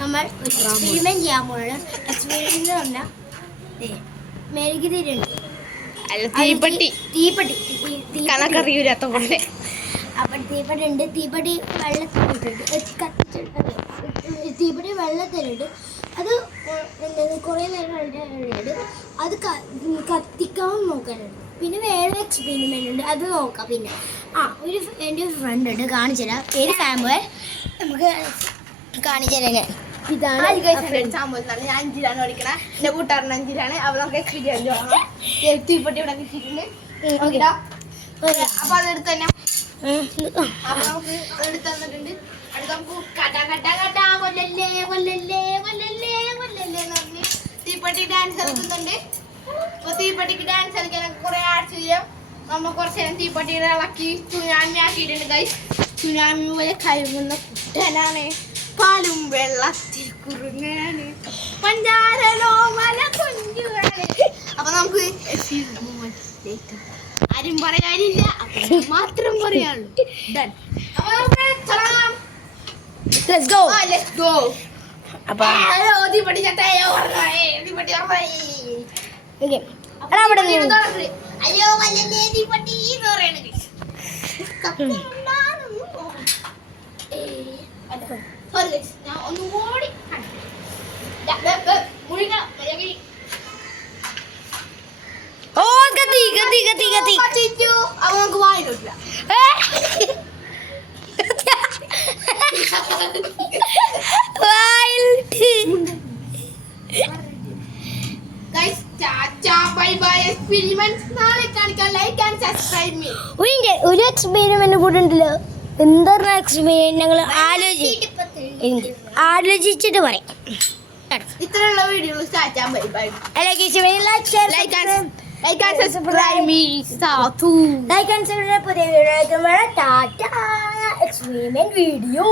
നമ്മൾ എക്സ്പെരിമെന്റ് ചെയ്യാൻ പോകണം. എക്സ്പെരിമെന്റ് പറഞ്ഞാൽ മെഴുകുതിരിയുണ്ട്, തീപ്പെട്ടി കണക്കറിയൂരാത്ത കൊണ്ട്. അപ്പം തീപ്പെട്ടി ഉണ്ട്, തീപ്പെട്ടി വെള്ളത്തിലിട്ടിട്ട് തീപ്പെട്ടി വെള്ളത്തിലിട്ട് അത് കുറേ നേരം ഇട്ട് അത് കത്തിക്കാൻ നോക്കാനുണ്ട്. പിന്നെ വേറെ എക്സ്പെരിമെൻ്റ് ഉണ്ട്, അത് നോക്കാം. പിന്നെ എൻ്റെ ഒരു ഫ്രണ്ട് ഉണ്ട്, കാണിച്ചു തരാം. പേര് സാമുവൽ. നമുക്ക് കാണിച്ചു തരാം. ഞാൻ ഇതാണ് ഞാൻ 5ലാണ് പഠിക്കണ. എൻ്റെ കൂട്ടുകാരൻ 5ലാണ്. അപ്പോൾ നമുക്ക് എക്സ്പീരിയൻസ് വാങ്ങാം. തീപ്പെട്ടി ഇവിടെ കിട്ടിയിട്ടുണ്ട്. അപ്പോൾ അതെടുത്ത് തന്നെ അപ്പോൾ നമുക്ക് എടുത്ത് തന്നിട്ടുണ്ട്. അടുത്ത് നമുക്ക് കൊല്ലല്ലേ കൊല്ലല്ലേ കൊല്ലല്ലേ കൊല്ലല്ലേ എന്ന് പറഞ്ഞ് തീപ്പെട്ടി ഡാൻസ് കളിക്കുന്നുണ്ട്. അപ്പോൾ തീപ്പെട്ടിക്ക് ഡാൻസ് കളിക്കാനൊക്കെ കുറേ ആഴ്ച ചെയ്യാം. നമ്മൾ കുറച്ച് നേരം തീപ്പെട്ടിയുടെ ഇളക്കി സുനാമി ആക്കിയിട്ടുണ്ട്. ഗൈസ്, സുനാമി പോലെ കഴുകുന്ന കുട്ടനാണ്, പാലും വെള്ളത്തിൽ കുറുങ്ങനാണ്, പഞ്ചാരലോ മല കുഞ്ഞുകളാണ്. അപ്പൊ നമുക്ക് ആരും പറയാനില്ല, മാത്രം പറയാനുള്ളൂ. അയ്യോ വല്ലേ തീപ്പട്ടി എന്ന് പറയണത് ഞാൻ ഒന്നുകൂടി അപ്പൊ നമുക്ക് വായിട്ടില്ല. ഒരു എക്സ്പെരിമെന്റ് കൂടെ ഉണ്ടല്ലോ. എന്താ എക്സ്പെരിമെന്റ്? ഞങ്ങൾ ആലോചിച്ചിട്ട് പറയാം. ഇത്രയുള്ള വീഡിയോസ് ബൈ എക്സ്പെരിമെന്റ് വീഡിയോ.